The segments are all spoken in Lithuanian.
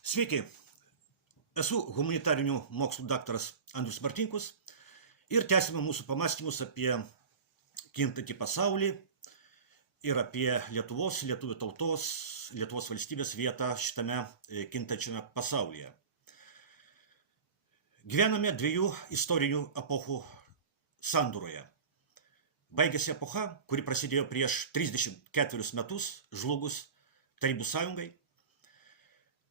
Sveiki, esu humanitarinių mokslų daktaras Andrius Martinkus ir tęsime mūsų pamastymus apie kintantį pasaulį ir apie lietuvių tautos, Lietuvos valstybės vietą šitame kintančiame pasaulyje. Gyvename dviejų istorinių epochų sandūroje. Baigėsi epocha, kuri prasidėjo prieš 34 metus žlugus Tarybų sąjungai.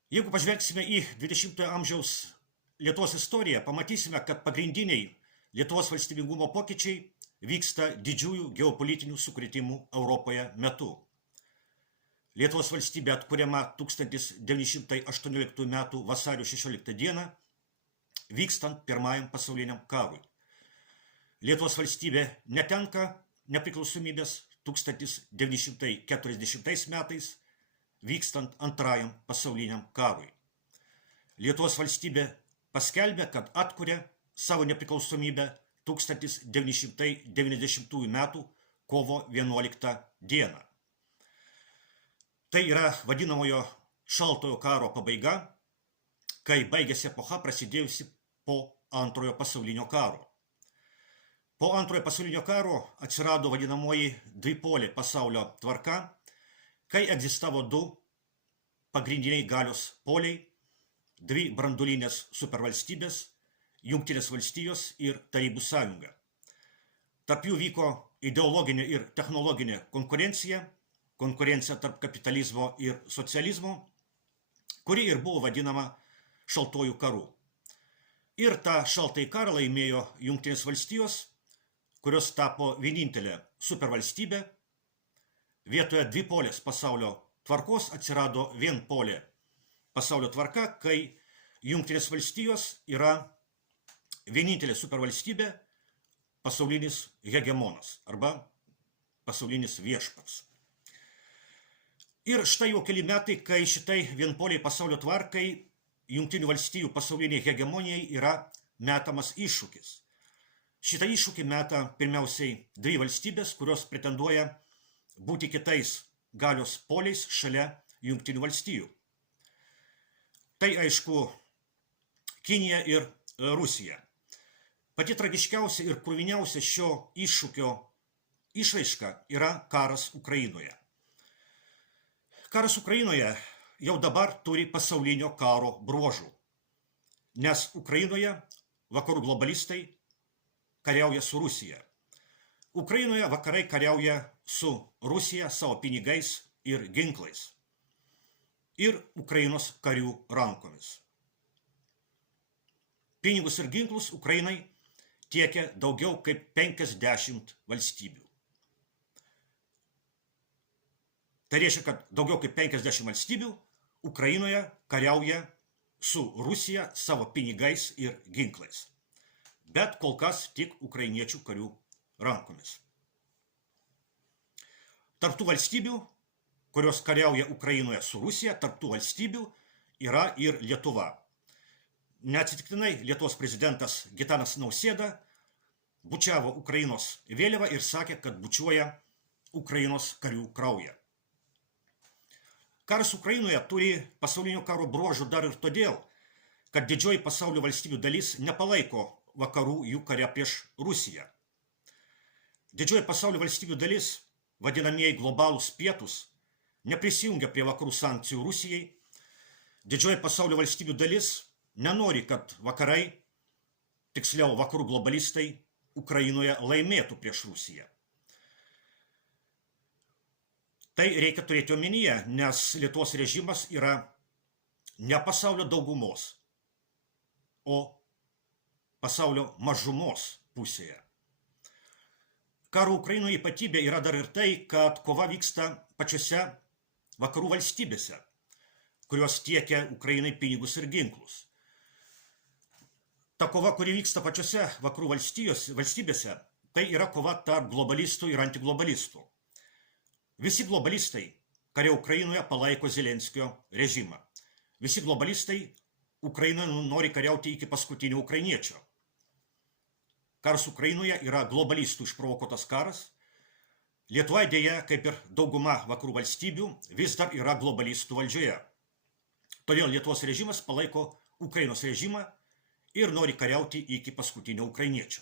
Jeigu pažvelgsime į 20-ojo amžiaus Lietuvos istoriją, pamatysime, kad pagrindiniai Lietuvos valstybingumo pokyčiai vyksta didžiųjų geopolitinių sukrėtimų Europoje metu. Lietuvos valstybė atkuriama 1918 m. vasario 16 d. vykstant Pirmajam pasauliniam karui. Lietuvos valstybė netenka nepriklausomybės 1940 metais, vykstant Antrajam pasauliniam karui. Lietuvos valstybė paskelbė, kad atkuria savo nepriklausomybę 1990 m. kovo 11 d. Tai yra vadinamojo šaltojo karo pabaiga, kai baigėsi epocha prasidėjusi po Antrojo pasaulinio karo. Po Antrojo pasaulinio karo atsirado vadinamoji dvipolė pasaulio tvarka, kai egzistavo du pagrindiniai galios poliai, dvi branduolinės supervalstybės, Jungtinės valstijos ir Tarybų sąjunga. Tarp jų vyko ideologinė ir technologinė konkurencija tarp kapitalizmo ir socializmo, kuri ir buvo vadinama šaltojų karų. Ir tą šaltąjį karą laimėjo Jungtinės valstijos, kurios tapo vienintelė supervalstybė. Vietoje dvipolės pasaulio tvarkos atsirado vienpolė pasaulio tvarka, kai Jungtinės valstijos yra vienintelė supervalstybė, pasaulinis hegemonas arba pasaulinis viešpats. Ir štai jau keli metai, kai šitai vienpoliai pasaulio tvarkai, Jungtinių valstijų pasauliniai hegemonijai yra metamas iššūkis. Šitą iššūkį meta pirmiausiai dvi valstybės, kurios pretenduoja būti kitais galios poliais šalia Jungtinių valstijų. Tai aišku, Kinija ir Rusija. Pati tragiškiausia ir kruviniausia šio iššūkio išraiška yra karas Ukrainoje. Karas Ukrainoje jau dabar turi pasaulinio karo bruožų, nes Ukrainoje vakarų globalistai kariauja su Rusija. Ukrainoje vakarai kariauja su Rusija savo pinigais ir ginklais ir Ukrainos karių rankomis. Pinigus ir ginklus Ukrainai tiekia daugiau kaip 50 valstybių. Tai reiškia, kad daugiau kaip 50 valstybių Ukrainoje kariauja su Rusija savo pinigais ir ginklais. Bet kol kas tik ukrainiečių karių rankomis. Tarp tų valstybių, kurios kariauja Ukrainoje su Rusija, tarp tų valstybių yra ir Lietuva. Neatsitiktinai Lietuvos prezidentas Gitanas Nausėda bučiavo Ukrainos vėliavą ir sakė, kad bučiuoja Ukrainos karių kraują. Karas Ukrainoje turi pasaulinio karo bruožų dar ir todėl, kad didžioji pasaulio valstybių dalis nepalaiko vakarų jų kare prieš Rusiją. Didžioji pasaulio valstybių dalis, vadinamieji globalūs pietus, neprisijungia prie vakarų sankcijų Rusijai. Didžioji pasaulio valstybių dalis nenori, kad vakarai, tiksliau vakarų globalistai, Ukrainoje laimėtų prieš Rusiją. Tai reikia turėti omenyje, nes Lietuvos režimas yra ne pasaulio daugumos, o pasaulio mažumos pusėje. Karo Ukrainoje ypatybė yra dar ir tai, kad kova vyksta pačiose vakarų valstybėse, kurios tiekia Ukrainai pinigus ir ginklus. Ta kova, kuri vyksta pačiose vakarų valstybėse, tai yra kova tarp globalistų ir antiglobalistų. Visi globalistai kare Ukrainoje palaiko Zelenskio režimą. Visi globalistai Ukrainoje nori kariauti iki paskutinio ukrainiečio. Karas Ukrainoje yra globalistų išprovokuotas karas. Lietuva dėja, kaip ir dauguma vakarų valstybių, vis dar yra globalistų valdžioje. Todėl Lietuvos režimas palaiko Ukrainos režimą ir nori kariauti iki paskutinio ukrainiečio.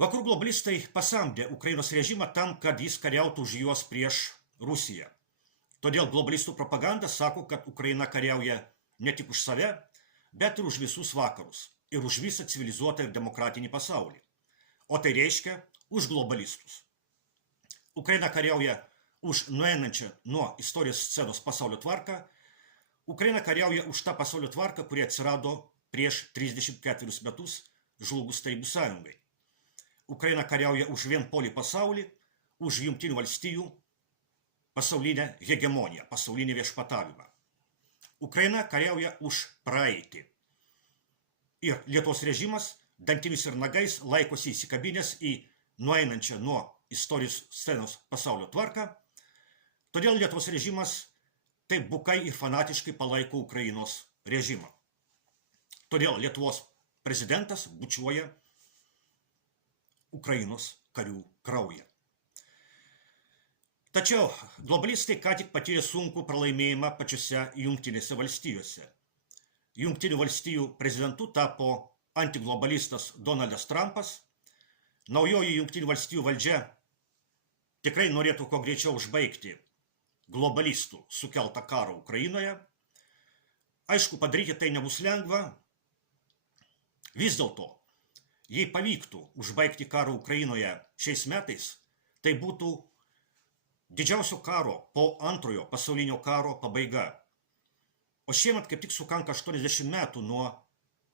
Vakarų globalistai pasamdė Ukrainos režimą tam, kad jis kariautų už juos prieš Rusiją. Todėl globalistų propaganda sako, kad Ukraina kariauja ne tik už save, bet ir už visus vakarus ir už visą civilizuotą ir demokratinį pasaulį. O tai reiškia už globalistus. Ukraina kariauja už nueinančią nuo istorijos scenos pasaulio tvarką. Ukraina kariauja už tą pasaulio tvarką, kuri atsirado prieš 34 metus žlugus Tarybų sąjungai. Ukraina kariauja už vienpolį pasaulį, už Jungtinių valstijų pasaulinę hegemoniją, pasaulinį viešpatavimą. Ukraina kariauja už praeitį. Ir Lietuvos režimas dantimis ir nagais laikosi įsikabinęs į nueinančią nuo istorijos scenos pasaulio tvarką. Todėl Lietuvos režimas taip bukai ir fanatiškai palaiko Ukrainos režimą. Todėl Lietuvos prezidentas bučiuoja Ukrainos karių kraują. Tačiau globalistai ką tik patyrė sunkų pralaimėjimą pačiose Jungtinėse valstijose. Jungtinių valstijų prezidentu tapo antiglobalistas Donaldas Trumpas. Naujoji Jungtinių valstijų valdžia tikrai norėtų kuo greičiau užbaigti globalistų sukeltą karą Ukrainoje. Aišku, padaryti tai nebus lengva. Vis dėlto, jei pavyktų užbaigti karą Ukrainoje šiais metais, tai būtų didžiausio karo po antrojo pasaulinio karo pabaiga. O šiemet kaip tik sukanka 80 metų nuo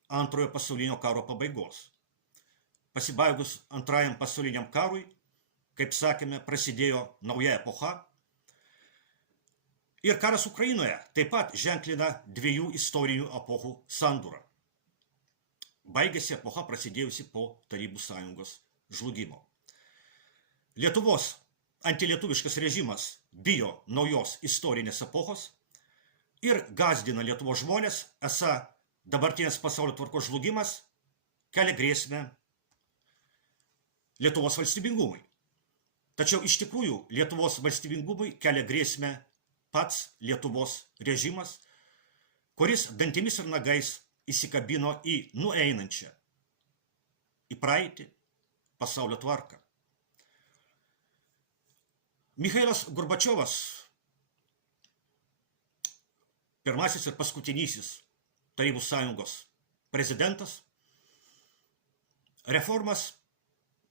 antrojo pasaulinio karo pabaigos. Pasibaigus antrajam pasauliniam karui, kaip sakėme, prasidėjo nauja epocha. Ir karas Ukrainoje taip pat ženklina dviejų istorinių epochų sandūrą. Baigėsi epocha prasidėjusi po Tarybų sąjungos žlugimo. Lietuvos antilietuviškas režimas bijo naujos istorinės epochos ir gąsdina Lietuvos žmonės, esą dabartinės pasaulio tvarkos žlugimas kelia grėsmę Lietuvos valstybingumui. Tačiau iš tikrųjų Lietuvos valstybingumui kelia grėsmę pats Lietuvos režimas, kuris dantimis ir nagais įsikabino į nueinančią, į praeitį pasaulio tvarką. Michailas Gorbačiovas, pirmasis ir paskutinysis Tarybų sąjungos prezidentas, reformas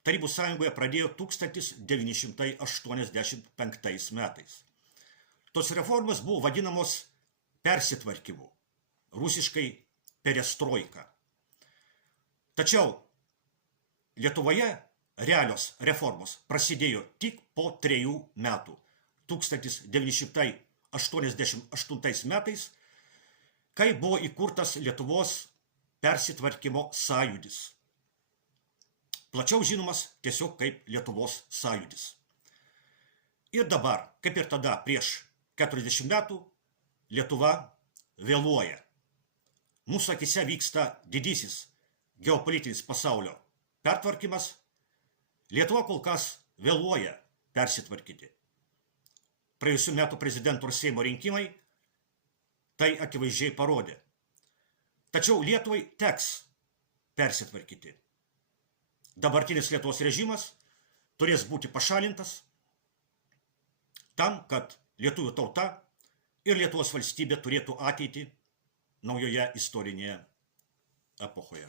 Tarybų sąjungoje pradėjo 1985 metais. Tos reformos buvo vadinamos persitvarkymu, rusiškai perestroika. Tačiau Lietuvoje realios reformos prasidėjo tik po 3 metų, 1988 metais, kai buvo įkurtas Lietuvos persitvarkymo sąjūdis. Plačiau žinomas tiesiog kaip Lietuvos sąjūdis. Ir dabar, kaip ir tada prieš 40 metų, Lietuva vėluoja. Mūsų akise vyksta didysis geopolitinis pasaulio pertvarkymas. Lietuva kol kas vėluoja persitvarkyti. Praėjusių metų prezidento ir Seimo rinkimai tai akivaizdžiai parodė. Tačiau Lietuvai teks persitvarkyti. Dabartinis Lietuvos režimas turės būti pašalintas tam, kad lietuvių tauta ir Lietuvos valstybė turėtų ateitį naujoje istorinėje epochoje.